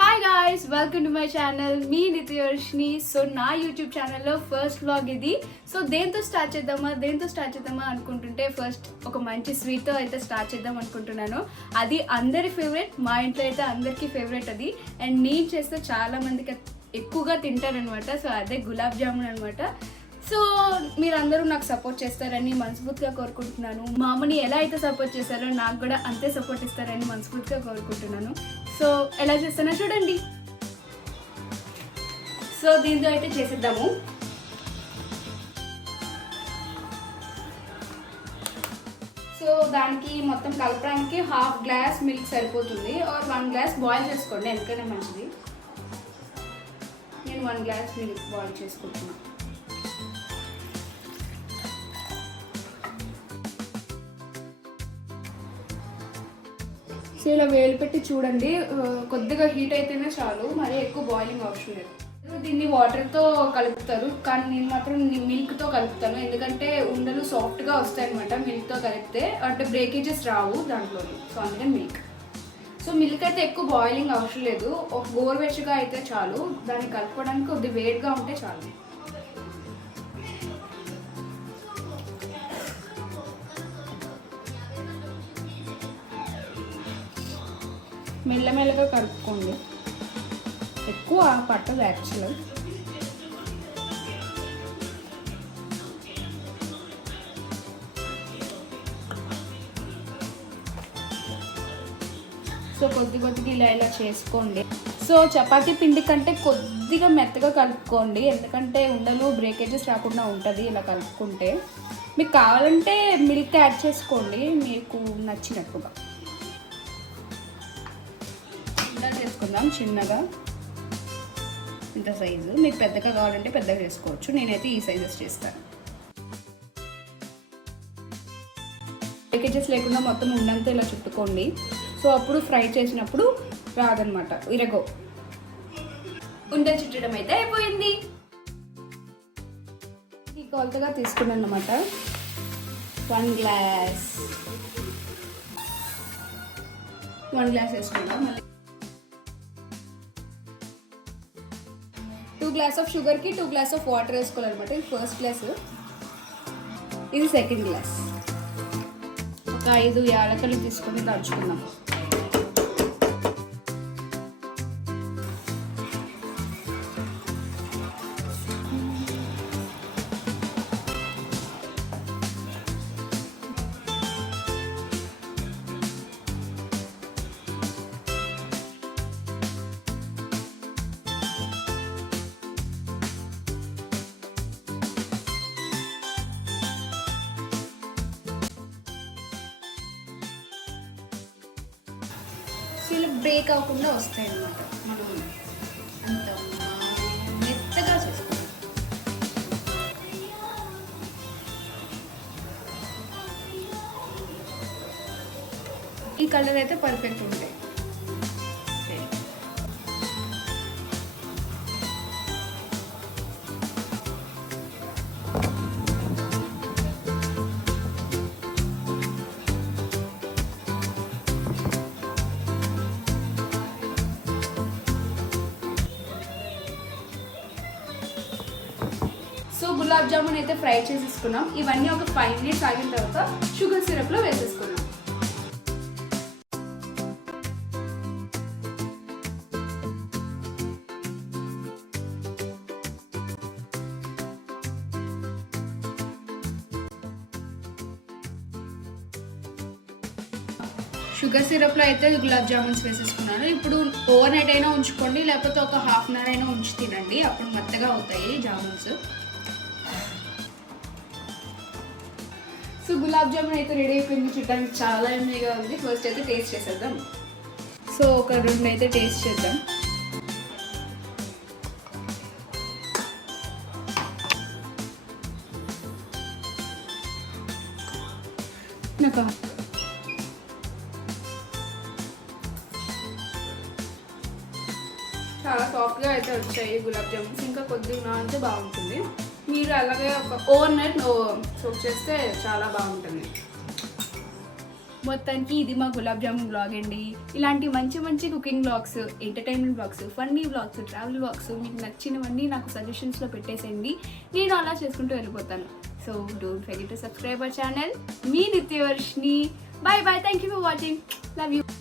Hi guys, welcome to my channel. మీ Nityavarshini. So నా YouTube ఛానల్లో ఫస్ట్ వ్లాగ్ ఇది. సో దేంతో స్టార్ట్ చేద్దామా అనుకుంటుంటే ఫస్ట్ ఒక మంచి స్వీట్తో అయితే స్టార్ట్ చేద్దాం అనుకుంటున్నాను. అది అందరి ఫేవరెట్, మా ఇంట్లో అయితే అందరికీ ఫేవరెట్ అది. అండ్ నేను చేస్తే చాలా మందికి ఎక్కువగా తింటారనమాట. సో అదే గులాబ్ జామున్ అనమాట. సో మీరందరూ నాకు సపోర్ట్ చేస్తారని మనస్ఫూర్తిగా కోరుకుంటున్నాను. మా అమ్మని ఎలా అయితే సపోర్ట్ చేస్తారో నాకు కూడా అంతే సపోర్ట్ ఇస్తారని మనస్ఫూర్తిగా కోరుకుంటున్నాను. సో ఎలా చేస్తానో చూడండి. సో దీంతో అయితే చేసేద్దాము. సో దానికి మొత్తం కలపడానికి 1/2 గ్లాస్ మిల్క్ సరిపోతుంది. ఆర్ 1 గ్లాస్ బాయిల్ చేసుకోండి, ఎందుకనే మంచిది. నేను 1 గ్లాస్ మిల్క్ బాయిల్ చేసుకుంటున్నాను. సో ఇలా వేలు పెట్టి చూడండి, కొద్దిగా హీట్ అయితేనే చాలు, మరీ ఎక్కువ బాయిలింగ్ అవసరం లేదు. దీన్ని వాటర్తో కలుపుతారు, కానీ నేను మాత్రం మిల్క్తో కలుపుతాను. ఎందుకంటే ఉండలు సాఫ్ట్గా వస్తాయి అనమాట మిల్క్తో కలిపితే, అంటే బ్రేకేజెస్ రావు దాంట్లో. సో అందుకని మిల్క్. సో మిల్క్ అయితే ఎక్కువ బాయిలింగ్ అవసరం లేదు, ఒక గోరువెచ్చగా అయితే చాలు. దాన్ని కలుపుకోవడానికి కొద్ది వేడిగా ఉంటే చాలు. మెల్లమెల్లగా కలుపుకోండి, ఎక్కువ పట్టదు యాక్చువల్. సో కొద్దిగా ఇలా చేసుకోండి. సో చపాతీ పిండి కంటే కొద్దిగా మెత్తగా కలుపుకోండి, ఎందుకంటే ఉండలు బ్రేకేజెస్ రాకుండా ఉంటుంది ఇలా కలుపుకుంటే. మీకు కావాలంటే మిల్క్ యాడ్ చేసుకోండి మీకు నచ్చినట్టుగా. చేసుకుందాం చిన్నగా, ఇంత సైజు. మీకు పెద్దగా కావాలంటే పెద్దగా చేసుకోవచ్చు, నేనైతే ఈ సైజెస్ చేస్తాను. ప్యాకేజెస్ లేకుండా మొత్తం ఉండంతా ఇలా చుట్టుకోండి. సో అప్పుడు ఫ్రై చేసినప్పుడు రాదనమాట, విరగో. ఉండ చుట్టడం అయితే అయిపోయింది. ఈ కొలతగా తీసుకున్నాను అనమాట. 1 గ్లాస్ వేసుకుందాం. మళ్ళీ 2 గ్లాస్ ఆఫ్ షుగర్కి 2 గ్లాస్ ఆఫ్ వాటర్ వేసుకోవాలన్నమాట. ఇది ఫస్ట్ గ్లాస్, ఇది సెకండ్ గ్లాస్. ఒక 5 యాలకులు తీసుకొని దంచుకుందాం. ఇలా బ్రేక్ అవ్వకుండా వస్తాయి అన్నమాట. మనం అంత మెత్తగా చేసుకోవాలి. ఈ కలర్ అయితే పర్ఫెక్ట్ ఉంటాయి. గులాబ్ జామున్ అయితే ఫ్రై చేసేసుకున్నాం. ఇవన్నీ ఒక 5 మినిట్స్ ఆగిన తర్వాత షుగర్ సిరప్లో వేసేసుకున్నాం. షుగర్ సిరప్లో అయితే గులాబ్ జామున్స్ వేసేసుకున్నాను. ఇప్పుడు ఓవర్ నైట్ అయినా ఉంచుకోండి, లేకపోతే ఒక 1/2 అవర్ అయినా ఉంచి తినండి, అప్పుడు మెత్తగా అవుతాయి జామున్స్. సో గులాబ్ జామున్ అయితే రెడీ అయిపోయింది. చూడడానికి చాలా ఎమ్మీగా ఉంది. ఫస్ట్ అయితే టేస్ట్ చేసేద్దాం. సో ఒక 2 అయితే టేస్ట్ చేద్దాం. నాకు చాలా సాఫ్ట్గా అయితే వచ్చాయి గులాబ్ జామున్స్. ఇంకా కొద్దిగా అంటే బాగుంటుంది. మీరు అలాగే ఒక ఓవర్ నైట్ సోక్ చేస్తే చాలా బాగుంటుంది. మొత్తానికి ఇది మా గులాబ్ జామున్ బ్లాగ్ అండి. ఇలాంటి మంచి మంచి cooking blogs, entertainment blogs, funny blogs, travel blogs మీకు నచ్చినవన్నీ నాకు సజెషన్స్లో పెట్టేసేయండి. నేను అలా చేసుకుంటూ వెళ్ళిపోతాను. So don't forget to subscribe our channel. మీ Nityavarshini. Bye bye. Thank you for watching. Love you.